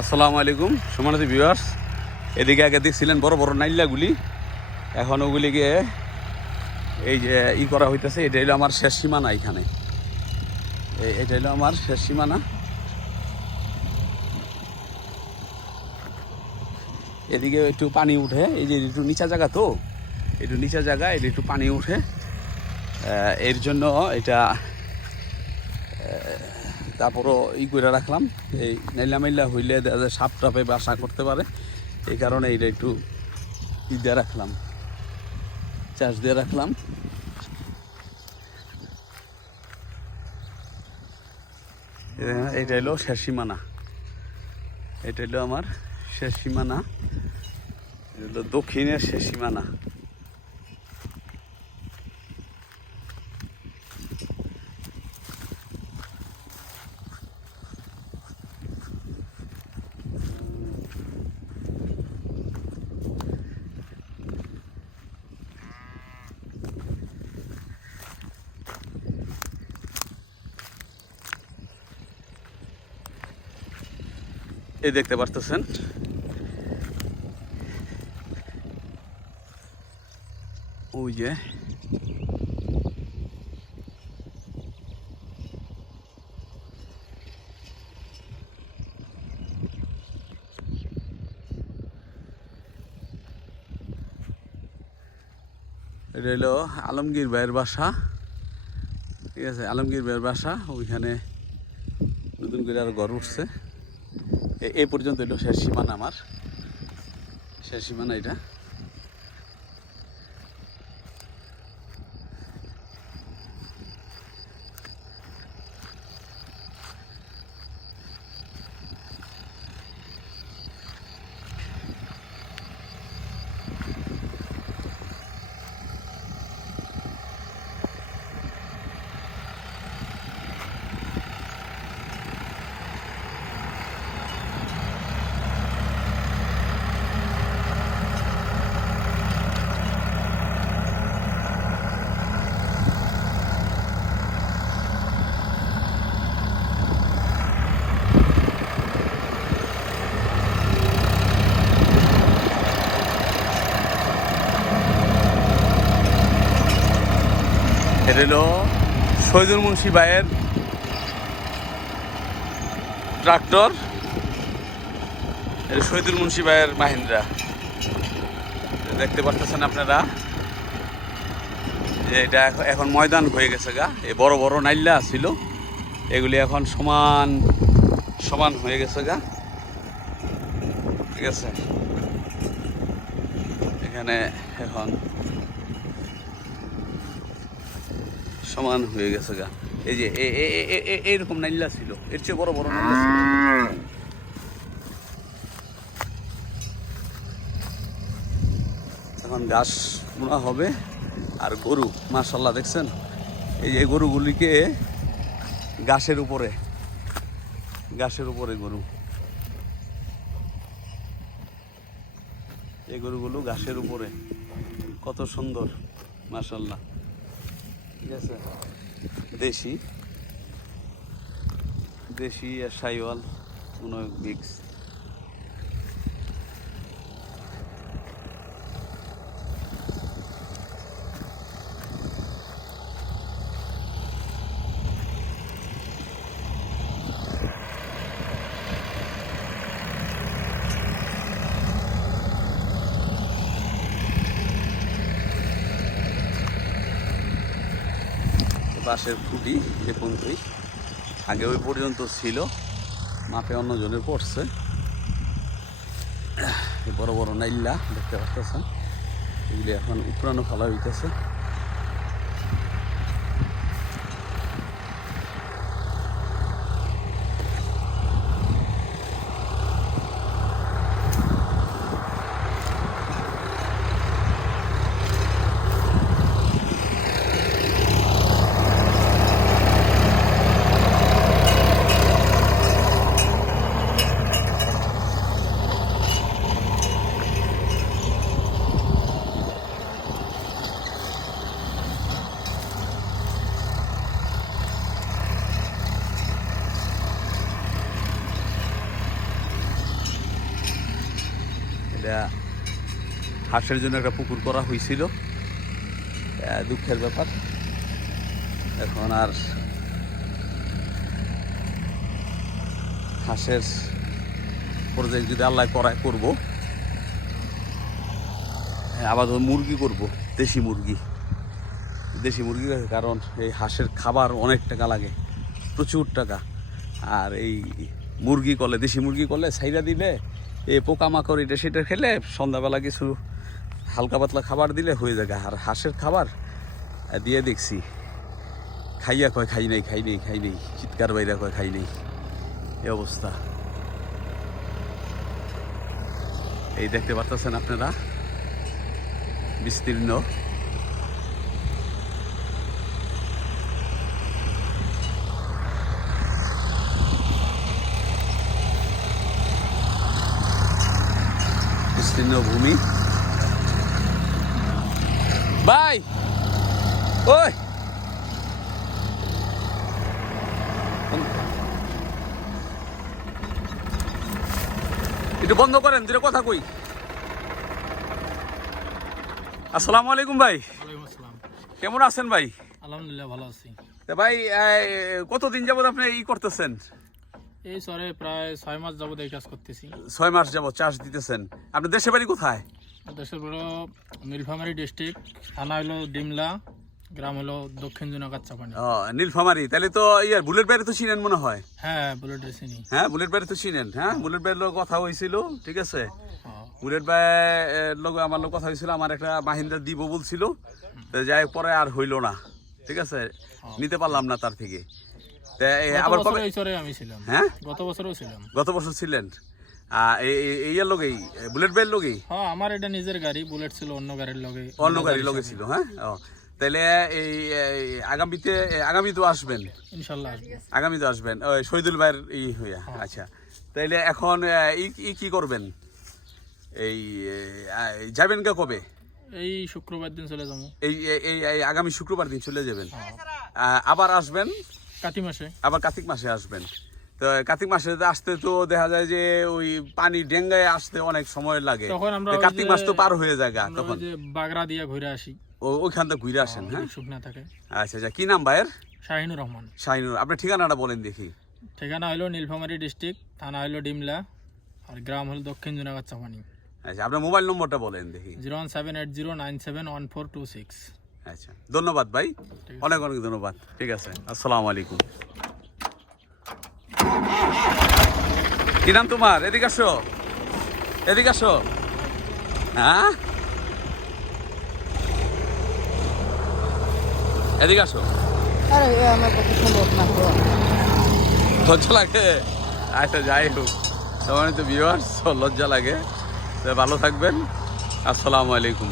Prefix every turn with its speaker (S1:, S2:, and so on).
S1: আসসালামু আলাইকুম সমানিত ভিউয়ার্স এদিকে আগে দেখছিলেন বড় বড় নাইল্লাগুলি এখন ওগুলিকে এই যে ই করা হইতেছে, এটা হলো আমার শেষ সীমানা এখানে। এটা হলো আমার শেষ সীমানা। এদিকে একটু পানি উঠে, এই যে একটু নিচা জায়গা তো, একটু নিচা জায়গা, এটা একটু পানি উঠে। এর জন্য এটা তারপরও ই করে রাখলাম। এই নাইলা মাইলা হইলে যায় সাপ টাপে বাসা করতে পারে। এই কারণে এটা একটু ই দিয়ে রাখলাম। চাষ দিয়ে রাখলাম। এটা হলো শেষ সীমানা। এটা হলো আমার শেষ সীমানা। এটা হলো দক্ষিণের শেষ সীমানা। এই দেখতে পারতেছেন। ওই যে। এটা হলো আলমগীর ভাইয়ের বাসা। ঠিক আছে, আলমগীর ভাইয়ের বাসা। ওইখানে নতুন করে আর ঘর উঠছে। এই পর্যন্ত এলো শেষ সীমানা আমার। শেষ সীমানা এটা। এটা হলো শহীদুল মুন্সি ভাইয়ের ট্রাক্টর। এটা শহীদুল মুন্সি ভাইয়ের মাহিন্দ্রা। দেখতে পারতেছেন আপনারা। যে এটা এখন ময়দান হয়ে গেছে গা। এই বড় বড় নাইল্লা ছিল। এগুলি এখন সমান সমান হয়ে গেছে গা। ঠিক আছে? এখানে এখন সমান হয়ে গেছে গা। এই যে এইরকম নাইল্লা ছিল। এর চেয়ে বড় বড় নাইল্লা ছিল। এখন ঘাস বোনা হবে, আর গরু মাশাল্লাহ দেখছেন? এই যে গরুগুলিকে ঘাসের উপরে ঘাসের উপরে গরু। এই গরুগুলো ঘাসের উপরে। কত সুন্দর মাশাল্লাহ দেশি। দেশি আর সাইওয়াল কোনো মিক্স বাঁশের খুঁটি এ পর্যন্তই আগে ওই পর্যন্ত ছিল, মাঠে অন্যজনে পড়ছে। বড় বড় নাইল্লা দেখতে পাচ্ছেন। এগুলি এখন উপরানো ফেলা হইতেছে। এটা হাঁসের জন্য একটা পুকুর করা হয়েছিল। দুঃখের ব্যাপার। এখন আর হাঁসের পর্যায়ে যদি আল্লাহ করায় করব হ্যাঁ, আবার মুরগি করব দেশি মুরগি। দেশি মুরগি কারণ এই হাঁসের খাবার অনেক টাকা লাগে প্রচুর টাকা। আর এই মুরগি করলে দেশি মুরগি করলে সাইরা দিলে এই পোকামাকড় এটা সেটা খেলে সন্ধ্যাবেলা কিছু হালকা পাতলা খাবার দিলে হয়ে যাবে। আর হাঁসের খাবার দিয়ে দেখছি। খাইয়া কয় খাই নাই, খাই নেই খাই নেই, চিৎকার বাইরা কয় খাই নেই। এ অবস্থা। এই দেখতে পারতেছেন আপনারা? বিস্তীর্ণ। বিস্তীর্ণ ভূমি ভাই ওই। একটু বন্ধ করেন দুটো কথা কই। আসসালামু আলাইকুম ভাই। কেমন আছেন ভাই?
S2: আলহামদুলিল্লাহ ভালো আছি।
S1: তা ভাই কতদিন যাবত আপনি ই করতেছেন?
S2: এই সরে প্রায় ছয় মাস যাবত এই কাজ করতেছি।
S1: ছয় মাস যাবত চাষ দিতেছেন। আপনি দেশে বাড়ি কোথায়?
S2: দেশের বড় নীলফামারী ডিস্ট্রিক্ট থানা হলো ডিমলা গ্রাম হলো দক্ষিণ চাপানি
S1: ও নীলফামারি। তাহলে তো ইয়ার বুলেট বাড়ি তো চিনেন মনে হয়?
S2: হ্যাঁ বুলেট চিনি।
S1: হ্যাঁ বুলেট তো চিনেন হ্যাঁ? বুলেট লোক কথা হয়েছিল ঠিক আছে?
S2: হ্যাঁ।
S1: বুলেট ভাইয়ের লোক আমার লোক কথা হয়েছিল আমার একটা মাহিন্দ্রা দিব বলছিল। যাই পরে আর হইল না ঠিক আছে? নিতে পারলাম না তার থেকে। আবার কবে
S2: আমি ছিলাম।
S1: হ্যাঁ?
S2: গত বছরও ছিলাম।
S1: গত বছর ছিলেন? বুলেট লোকেই
S2: হ্যাঁ আমার এটা নিজের গাড়ি বুলেট ছিল অন্য গাড়ির লগে
S1: অন্য ছিল। হ্যাঁ? ও তাহলে এই আগামীতে আগামী তো আসবেন?
S2: ইনশাল্লাহ
S1: আগামী তো আসবেন। ওই শহীদুল ভাইয়ের ই হইয়া আচ্ছা। তাইলে এখন ই কি করবেন? এই যাবেন কে কবে?
S2: এই শুক্রবার দিন চলে যাব।
S1: এই এই- আগামী শুক্রবার দিন চলে যাবেন। আহ, আবার আসবেন?
S2: কাতি মাসে?
S1: আবার কার্তিক মাসে আসবেন। তো কার্তিক মাসে আসতে তো দেখা যায় যে ওই পানি ডেঙ্গায় আসতে অনেক সময় লাগে।
S2: তখন আমরা
S1: কার্তিক মাস তো পার হয়ে যায় তখন।
S2: বাগড়া দিয়ে ঘুরে আসি।
S1: ও- ওইখান থেকে ঘুরে আসেন হ্যাঁ?
S2: শুকনা থাকে।
S1: আচ্ছা আচ্ছা কি নাম ভাইয়ের?
S2: শাহিনুর রহমান।
S1: শাহিনুর আপনার ঠিকানাটা বলেন দেখি।
S2: ঠিকানা হলো নীলফামারী ডিস্ট্রিক্ট থানা হলো ডিমলা আর গ্রাম হলো দক্ষিণ জুনাগার চাপানি
S1: আচ্ছা আপনার মোবাইল নম্বরটা বলেন দেখি।
S2: Zero one seven eight zero nine seven one four two six.
S1: আচ্ছা ধন্যবাদ ভাই। অনেক অনেক ধন্যবাদ। ঠিক আছে আসসালামু আলাইকুম। কি নাম তোমার? এদিকে আসো। এদিকে আসো। হ্যাঁ? এদিকে আসো। লজ্জা লাগে? আচ্ছা যাই হোক। তোমার তো ভিউয়ার্স লজ্জা লাগে। ভালো থাকবেন। আসসালামু আলাইকুম।